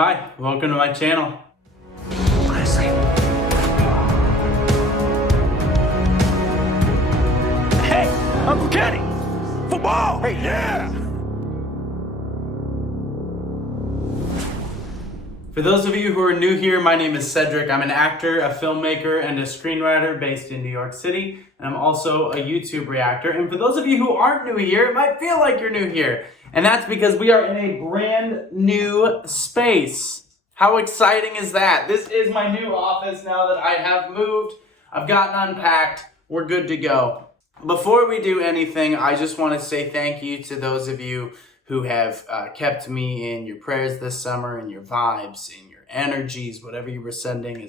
Hi, welcome to my channel. Hey, Uncle Kenny! Football! Hey, yeah! For those of you who are new here, my name is Cedric. I'm an actor, a filmmaker, and a screenwriter based in New York City. And I'm also a YouTube reactor. And for those of you who aren't new here, it might feel like you're new here. And that's because we are in a brand new space. How exciting is that? This is my new office now that I have moved. I've gotten unpacked. We're good to go. Before we do anything, I just want to say thank you to those of you who have kept me in your prayers this summer, in your vibes, in your energies, whatever you were sending.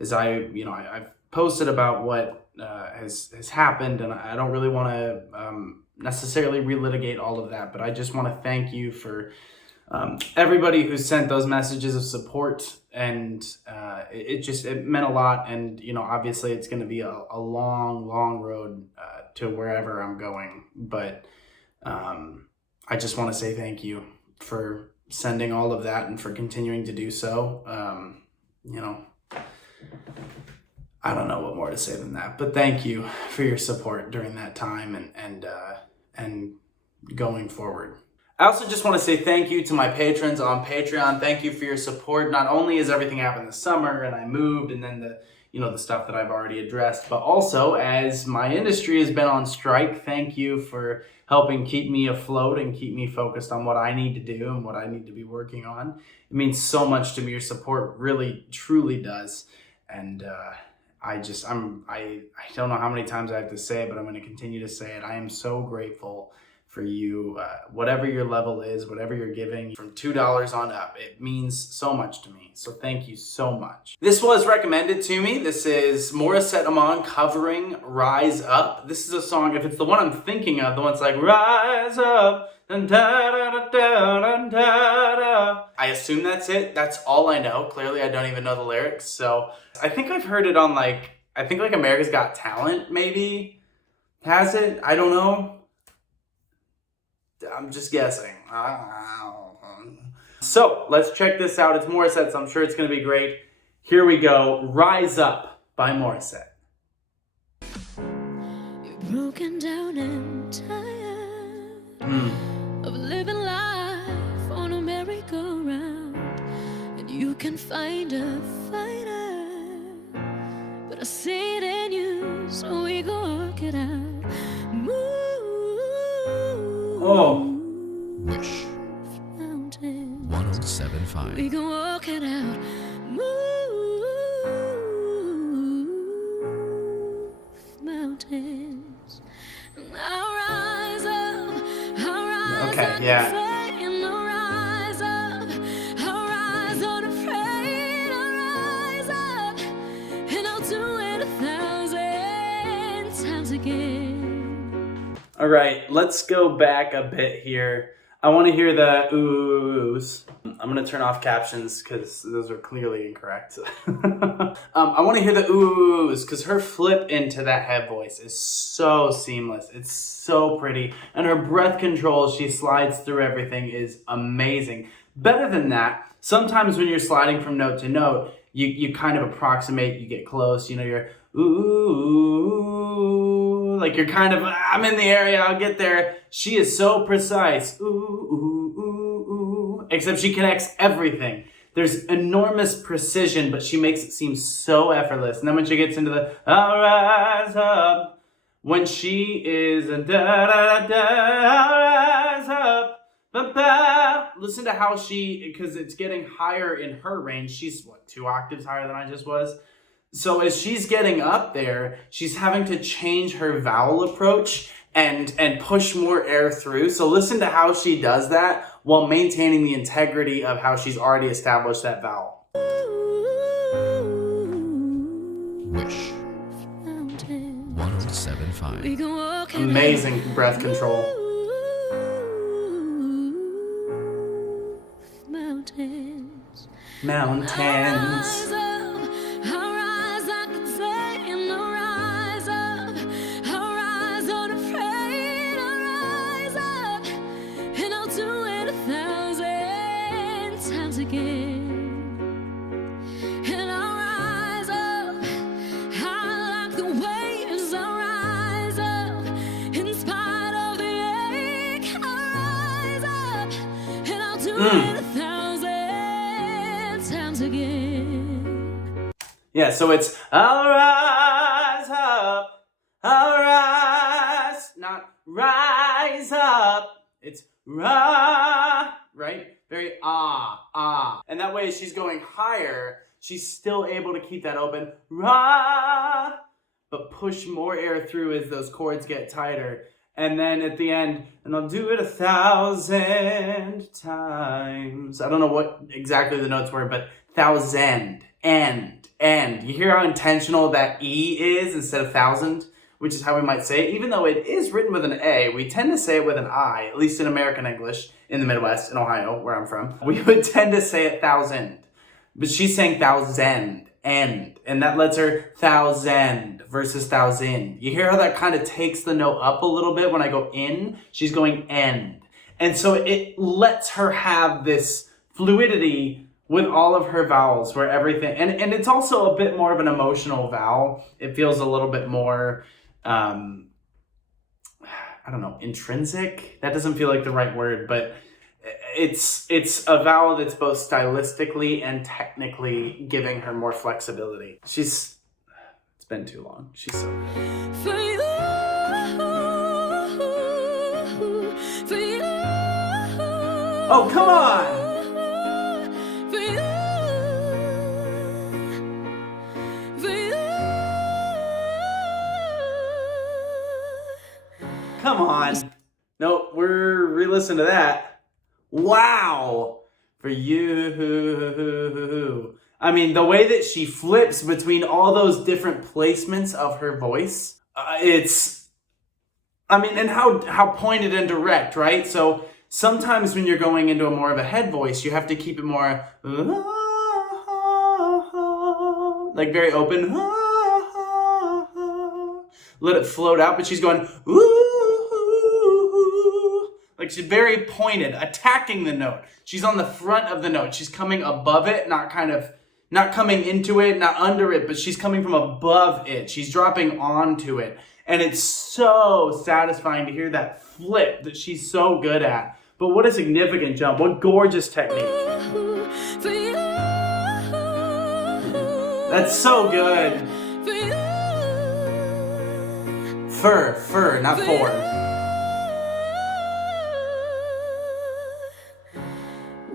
I've posted about what has happened, and I don't really want to necessarily relitigate all of that, but I just want to thank you for everybody who sent those messages of support, and it meant a lot. And obviously it's going to be a long road to wherever I'm going, but I just want to say thank you for sending all of that and for continuing to do so. I don't know what more to say than that, but thank you for your support during that time and going forward. I also just want to say thank you to my patrons on Patreon. Thank you for your support. Not only has everything happened this summer and I moved and then the stuff that I've already addressed, but also as my industry has been on strike, thank you for helping keep me afloat and keep me focused on what I need to do and what I need to be working on. It means so much to me. Your support really, truly does. And I don't know how many times I have to say it, but I'm going to continue to say it. I am so grateful for you, whatever your level is, whatever you're giving, from $2 on up. It means so much to me. So thank you so much. This was recommended to me. This is Morissette Amon covering Rise Up. This is a song, if it's the one I'm thinking of, the one's like, Rise Up, dun, da, da, da, da, da, da, da. I assume that's it. That's all I know. Clearly, I don't even know the lyrics. So I think I've heard it on I think America's Got Talent, maybe, has it? I don't know. I'm just guessing. So let's check this out. It's Morissette, so I'm sure it's going to be great. Here we go. Rise Up by Morissette. You're broken down and tired of living life on a merry-go-round, and you can find a fighter, but I see it in you, so we go work it out. Oh. Wish 107.5. We can walk it out. Move mountains. I'll rise up. I'll rise Okay, up. yeah. I'll rise up. I'll rise unafraid. I'll rise up. And I'll do it 1,000 times again. All right, let's go back a bit here. I want to hear the oohs. I'm going to turn off captions because those are clearly incorrect. I want to hear the oohs because her flip into that head voice is so seamless. It's so pretty. And her breath control, she slides through everything, is amazing. Better than that, sometimes when you're sliding from note to note, you kind of approximate, you get close, you're ooh, like you're kind of, I'm in the area, I'll get there. She is so precise. Ooh, ooh, ooh, ooh. Except she connects everything. There's enormous precision, but she makes it seem so effortless. And then when she gets into the I'll rise up, when she is a da da da, I'll rise up. Ba-ba. Listen to how because it's getting higher in her range. She's, 2 octaves higher than I just was? So as she's getting up there, she's having to change her vowel approach and push more air through. So listen to how she does that while maintaining the integrity of how she's already established that vowel. Wish 107.5. Amazing breath control. Mountains. times again. And I'll rise up, I like the waves, I'll rise up, in spite of the ache, I'll rise up, and I'll do it 1,000 times again. Yeah, so it's I'll rise up, I'll rise, not rise up. It's ra, right? Very ah. And that way she's going higher, she's still able to keep that open, ra, but push more air through as those chords get tighter. And then at the end, and I'll do it 1,000 times. I don't know what exactly the notes were, but 1,000, and. You hear how intentional that E is instead of 1,000, which is how we might say it. Even though it is written with an A, we tend to say it with an I, at least in American English, in the Midwest, in Ohio, where I'm from. We would tend to say it 1,000. But she's saying 1,000, and that lets her 1,000 versus 1,000. You hear how that kind of takes the note up a little bit when I go in? She's going end. And so it lets her have this fluidity with all of her vowels, where everything, and it's also a bit more of an emotional vowel. It feels a little bit more, I don't know, intrinsic? That doesn't feel like the right word, but it's a vowel that's both stylistically and technically giving her more flexibility. It's been too long. She's so good. For you, for you. Oh, come on! Come on. No, we're re-listening to that. Wow. For you. I mean, the way that she flips between all those different placements of her voice, and how pointed and direct, right? So sometimes when you're going into a more of a head voice, you have to keep it more like very open. Let it float out, but she's going ooh. Like she's very pointed, attacking the note. She's on the front of the note. She's coming above it, not coming into it, not under it, but she's coming from above it. She's dropping onto it. And it's so satisfying to hear that flip that she's so good at. But what a significant jump. What gorgeous technique. That's so good. Fur, not for.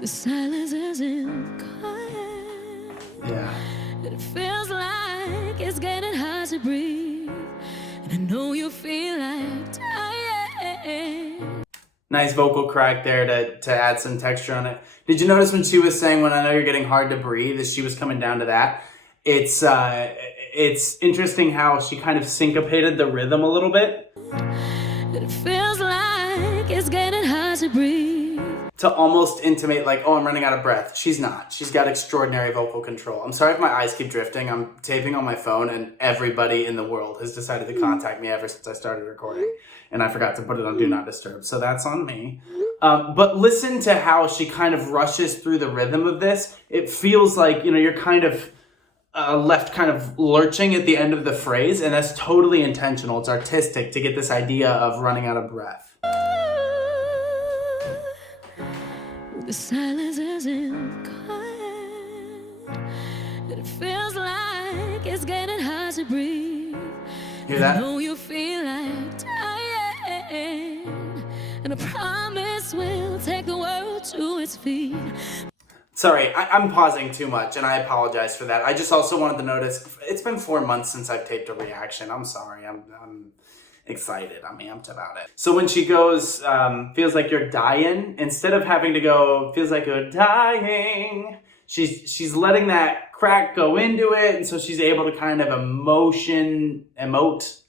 The silence isn't quiet. Yeah. It feels like it's getting hard to breathe. And I know you feel like dying. Nice vocal crack there to add some texture on it. Did you notice when she was saying, when I know you're getting hard to breathe, as she was coming down to that? It's interesting how she kind of syncopated the rhythm a little bit. It feels like it's getting hard to breathe. To almost intimate like, oh, I'm running out of breath. She's not. She's got extraordinary vocal control. I'm sorry if my eyes keep drifting. I'm taping on my phone and everybody in the world has decided to contact me ever since I started recording. And I forgot to put it on Do Not Disturb. So that's on me. But listen to how she kind of rushes through the rhythm of this. It feels like, you're kind of left kind of lurching at the end of the phrase. And that's totally intentional. It's artistic to get this idea of running out of breath. The silence isn't quiet. It feels like it's getting hard to breathe. Hear that? I know you feel like dying. And I promise we'll take the world to its feet. Sorry, I'm pausing too much, and I apologize for that. I just also wanted to notice, it's been 4 months since I've taped a reaction. I'm sorry, I'm excited, I'm amped about it. So when she goes, feels like you're dying, instead of having to go, feels like you're dying, she's letting that crack go into it, and so she's able to kind of emote,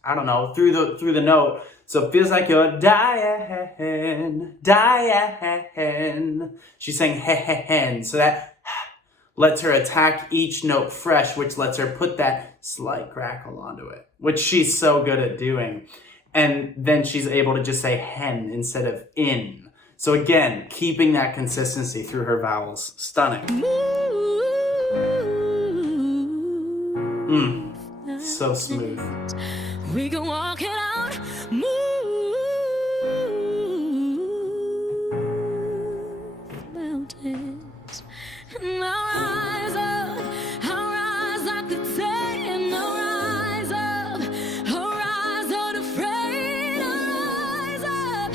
I don't know, through the note. So it feels like you're dying. She's saying hen. So that lets her attack each note fresh, which lets her put that slight crackle onto it, which she's so good at doing. And then she's able to just say hen instead of in. So again, keeping that consistency through her vowels. Stunning. So smooth. We can walk it out. Move mountains. And I'll rise up. I'll rise like the day. And I'll rise up. I'll rise unafraid. I'll rise up.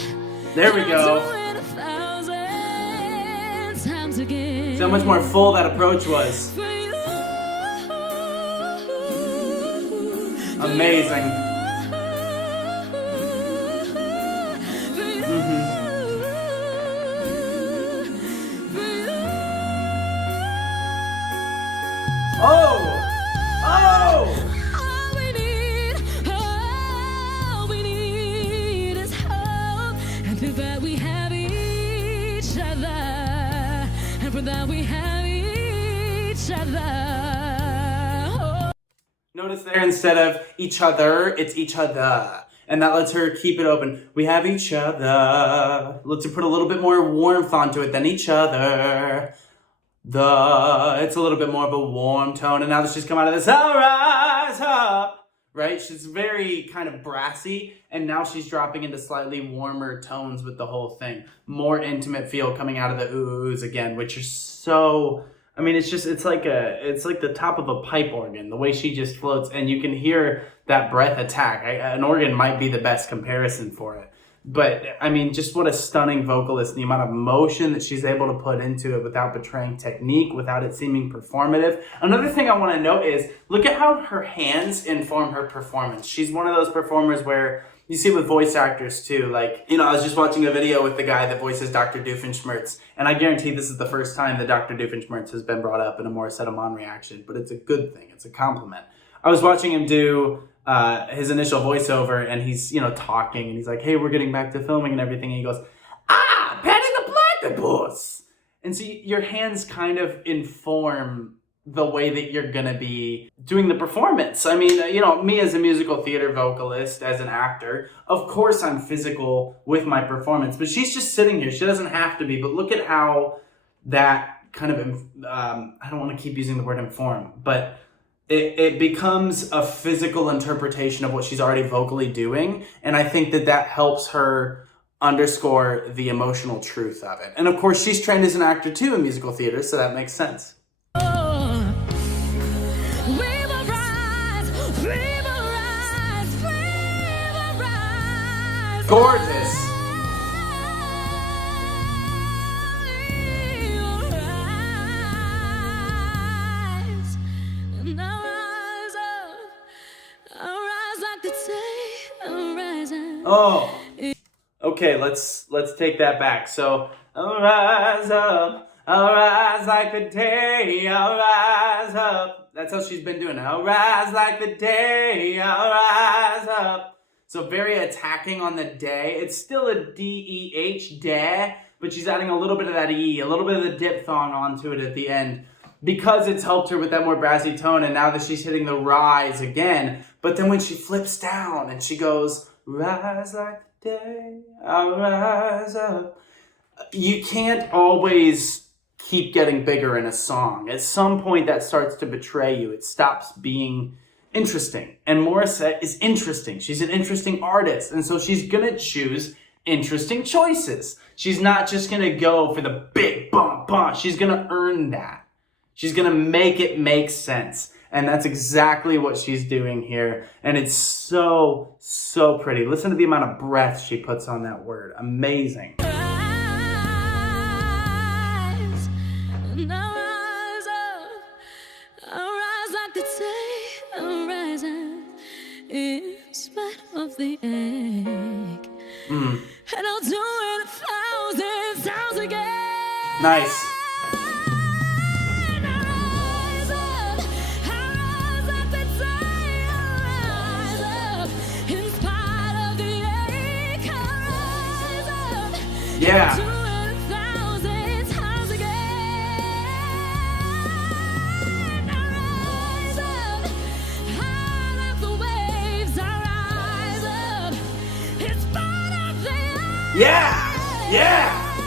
There we go. I'll do it 1,000 times again. See how much more full that approach was. For you. Amazing. Oh! All we need is hope. And through that we have each other. And for that we have each other. Notice there, instead of each other, it's each other. And that lets her keep it open. We have each other. Lets her put a little bit more warmth onto it than each other. It's a little bit more of a warm tone. And now that she's come out of this, I'll rise up. Right? She's very kind of brassy. And now she's dropping into slightly warmer tones with the whole thing. More intimate feel coming out of the oohs again, which are so... I mean, it's like the top of a pipe organ, the way she just floats, and you can hear that breath attack. An organ might be the best comparison for it. But, I mean, just what a stunning vocalist, the amount of emotion that she's able to put into it without betraying technique, without it seeming performative. Another thing I want to note is, look at how her hands inform her performance. She's one of those performers where, you see with voice actors too, like, you know, I was just watching a video with the guy that voices Dr. Doofenshmirtz, and I guarantee this is the first time that Dr. Doofenshmirtz has been brought up in a Morissette Amon reaction, but it's a good thing, it's a compliment. I was watching him do his initial voiceover, and he's, you know, talking, and he's like, hey, we're getting back to filming and everything, and he goes, Patty the Platypus! And so your hands kind of inform the way that you're gonna be doing the performance. I mean, you know, me as a musical theater vocalist, as an actor, of course I'm physical with my performance, but she's just sitting here. She doesn't have to be, but look at how that kind of, I don't want to keep using the word inform, but it becomes a physical interpretation of what she's already vocally doing, and I think that helps her underscore the emotional truth of it. And of course, she's trained as an actor too in musical theater, so that makes sense. Gorgeous. Oh. Okay, let's take that back. So, I'll rise up, I'll rise like the day, I'll rise up. That's how she's been doing it. I'll rise like the day, I'll rise up. So very attacking on the day. It's still a D-E-H, day, but she's adding a little bit of that E, a little bit of the diphthong onto it at the end, because it's helped her with that more brassy tone, and now that she's hitting the rise again. But then when she flips down and she goes, rise like the day, I'll rise up. You can't always keep getting bigger in a song. At some point that starts to betray you. It stops being interesting. And Morissette is interesting. She's an interesting artist. And so she's gonna choose interesting choices. She's not just gonna go for the big bump. She's gonna earn that. She's gonna make it make sense. And that's exactly what she's doing here. And it's so, so pretty. Listen to the amount of breath she puts on that word. Amazing. In spite of the ache, and I'll do it 1,000 times again. Nice. Yeah. Yeah! Yeah!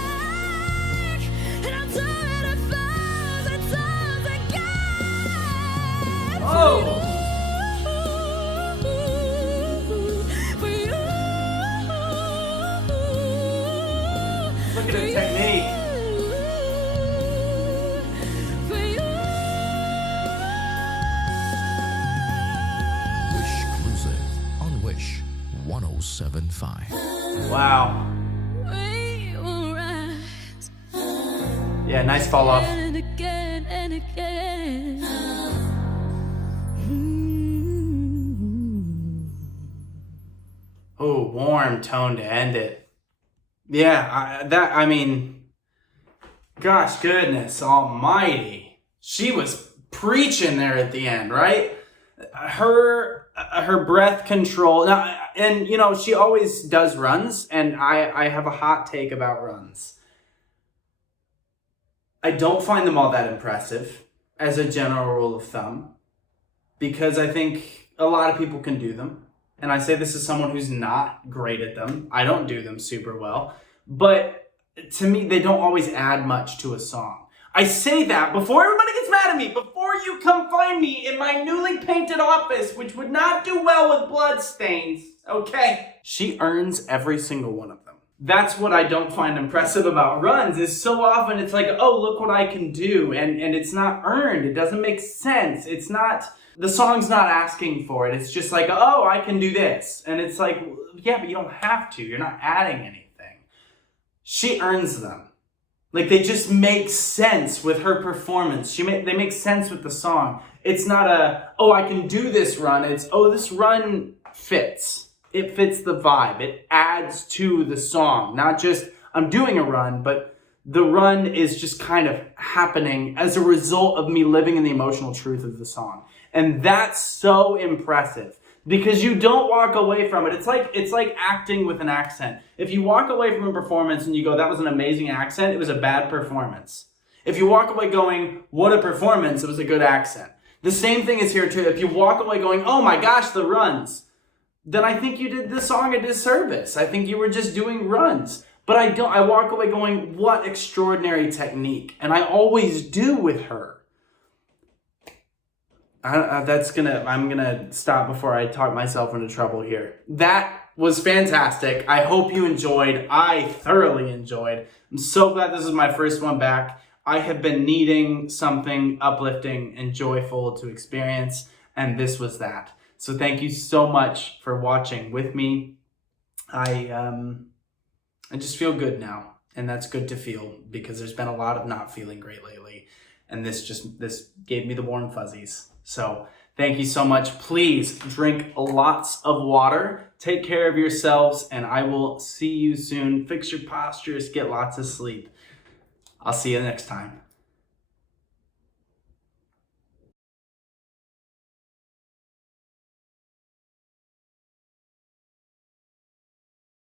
Amplify. Wow. We will rise Yeah, nice fall off. and again and again. Oh, warm tone to end it. Yeah, I mean, gosh goodness almighty. She was preaching there at the end, right? Her breath control. Now, and you know, she always does runs, and I have a hot take about runs. I don't find them all that impressive as a general rule of thumb, because I think a lot of people can do them. And I say this as someone who's not great at them. I don't do them super well. But to me, they don't always add much to a song. I say that before everybody gets mad at me, before you come find me in my newly painted office, which would not do well with blood stains, okay? She earns every single one of them. That's what I don't find impressive about runs, is so often it's like, oh, look what I can do. And it's not earned. It doesn't make sense. It's not... The song's not asking for it. It's just like, oh, I can do this. And it's like, yeah, but you don't have to. You're not adding anything. She earns them. Like, they just make sense with her performance. They make sense with the song. It's not a, oh, I can do this run. It's, oh, this run fits. It fits the vibe. It adds to the song. Not just, I'm doing a run, but the run is just kind of happening as a result of me living in the emotional truth of the song. And that's so impressive, because you don't walk away from it. It's like acting with an accent. If you walk away from a performance and you go, that was an amazing accent, it was a bad performance. If you walk away going, what a performance, it was a good accent. The same thing is here too. If you walk away going, oh my gosh, the runs, then I think you did the song a disservice. I think you were just doing runs. But I walk away going, what extraordinary technique. And I always do with her. I'm gonna stop before I talk myself into trouble here. That was fantastic. I hope you enjoyed. I thoroughly enjoyed. I'm so glad this is my first one back. I have been needing something uplifting and joyful to experience, and this was that. So thank you so much for watching with me. I just feel good now, and that's good to feel, because there's been a lot of not feeling great lately, and this gave me the warm fuzzies. So thank you so much. Please drink lots of water, take care of yourselves, and I will see you soon. Fix your postures, get lots of sleep. I'll see you next time.